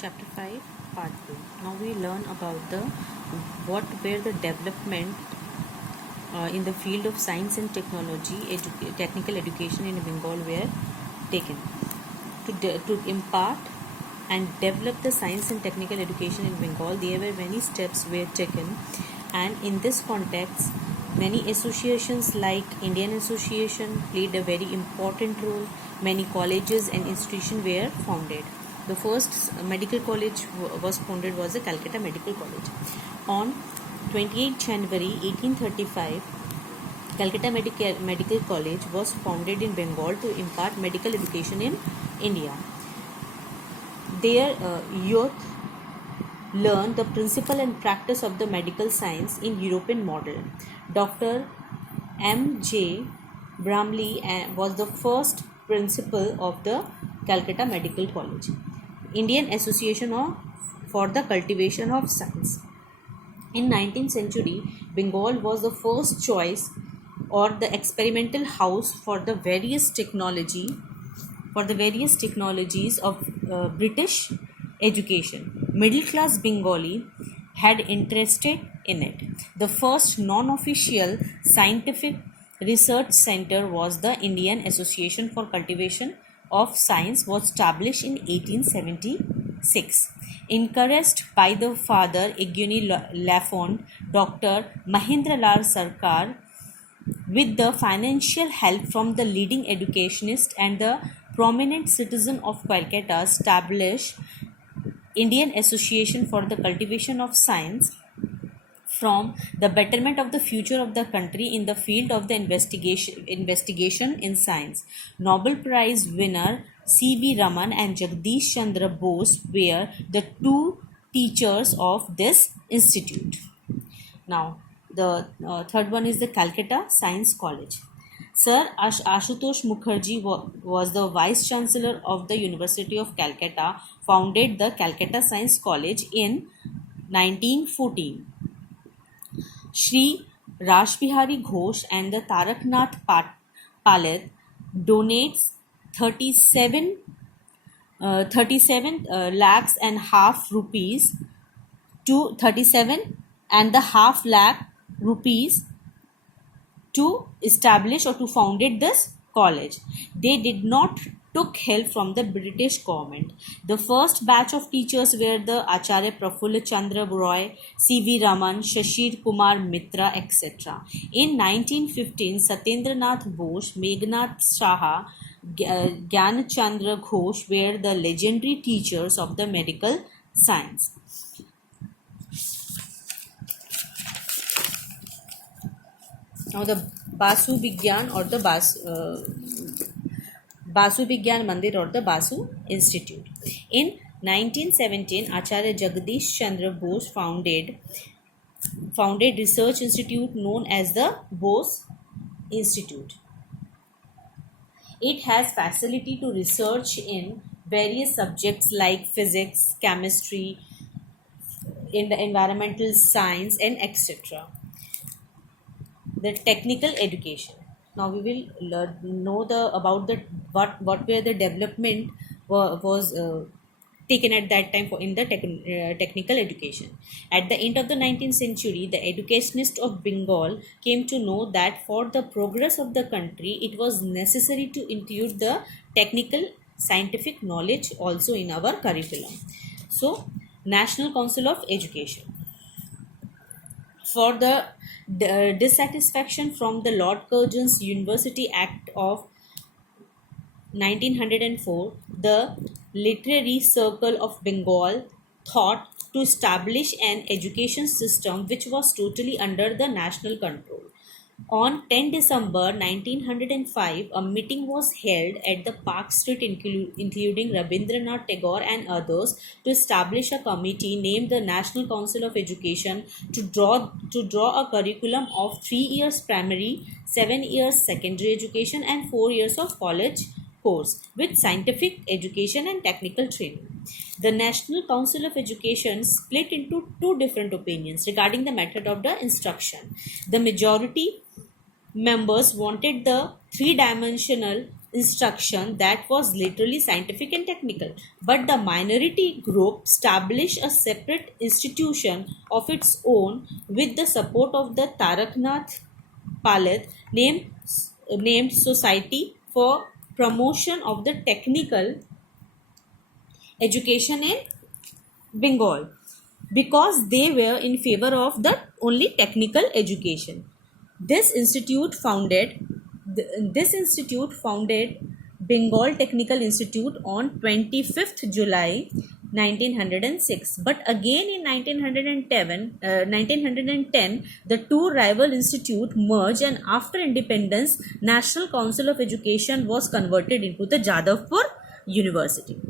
Chapter 5, Part 2. Now we learn about the what were the development in the field of science and technology, technical education in Bengal were taken. To impart and develop the science and technical education in Bengal, there were many steps were taken, and in this context, many associations like Indian Association played a very important role. Many colleges and institutions were founded. The first medical college was founded was the Calcutta Medical College. On 28 January 1835, Calcutta Medical College was founded in Bengal to impart medical education in India. Their youth learned the principle and practice of the medical science in European model. Dr. M. J. Bramley was the first principal of the Calcutta Medical College. Indian Association for the Cultivation of Science. In 19th century, Bengal was the first choice or the experimental house for the various technologies of British education. Middle class Bengali had interested in it. The first non-official scientific research center was the Indian Association for Cultivation of Science, was established in 1876. Encouraged by the father Eugene Lafond, Dr. Mahendralal Sarkar, with the financial help from the leading educationist and the prominent citizen of Calcutta, established Indian Association for the Cultivation of Science from the betterment of the future of the country in the field of the investigation in science. Nobel Prize winner C.V. Raman and Jagdish Chandra Bose were the two teachers of this institute. Now, the third one is the Calcutta Science College. Sir Ashutosh Mukherjee was the Vice Chancellor of the University of Calcutta, founded the Calcutta Science College in 1914. Shri Rashbihari Ghosh and the Taraknath Palit donates 37 lakhs and half rupees to 37 and the half lakh rupees to establish or to founded this college. They did not took help from the British government. The first batch of teachers were the Acharya Prafulla Chandra Roy, C.V. Raman, Shashir Kumar Mitra, etc. In 1915, Satyendranath Bose, Meghnad Saha, Gyan Chandra Ghosh were the legendary teachers of the medical science. Now the Basu Vigyan or the Basu Vigyan Mandir or the Basu Institute. In 1917, Acharya Jagdish Chandra Bose founded research institute known as the Bose Institute. It has facility to research in various subjects like physics, chemistry, in the environmental science, and etc. The technical education. Now we will know about the what were the development was taken at that time in the technical education. At the end of the 19th century, the educationists of Bengal came to know that for the progress of the country, it was necessary to include the technical scientific knowledge also in our curriculum. So, National Council of Education. For the dissatisfaction from the Lord Curzon's University Act of 1904, the Literary Circle of Bengal thought to establish an education system which was totally under the national control. On 10 December 1905, a meeting was held at the Park Street including Rabindranath Tagore and others to establish a committee named the National Council of Education to draw a curriculum of 3 years primary, 7 years secondary education and 4 years of college course with scientific education and technical training. The National Council of Education split into two different opinions regarding the method of the instruction. The majority members wanted the three-dimensional instruction that was literally scientific and technical, but the minority group established a separate institution of its own with the support of the Taraknath Paleth, named Society for Promotion of the Technical Education in Bengal, because they were in favor of the only technical education. This institute founded this institute founded Bengal Technical Institute on 25th July 1906. But again in 1910, the two rival institutes merged, and after independence, National Council of Education was converted into the Jadavpur University.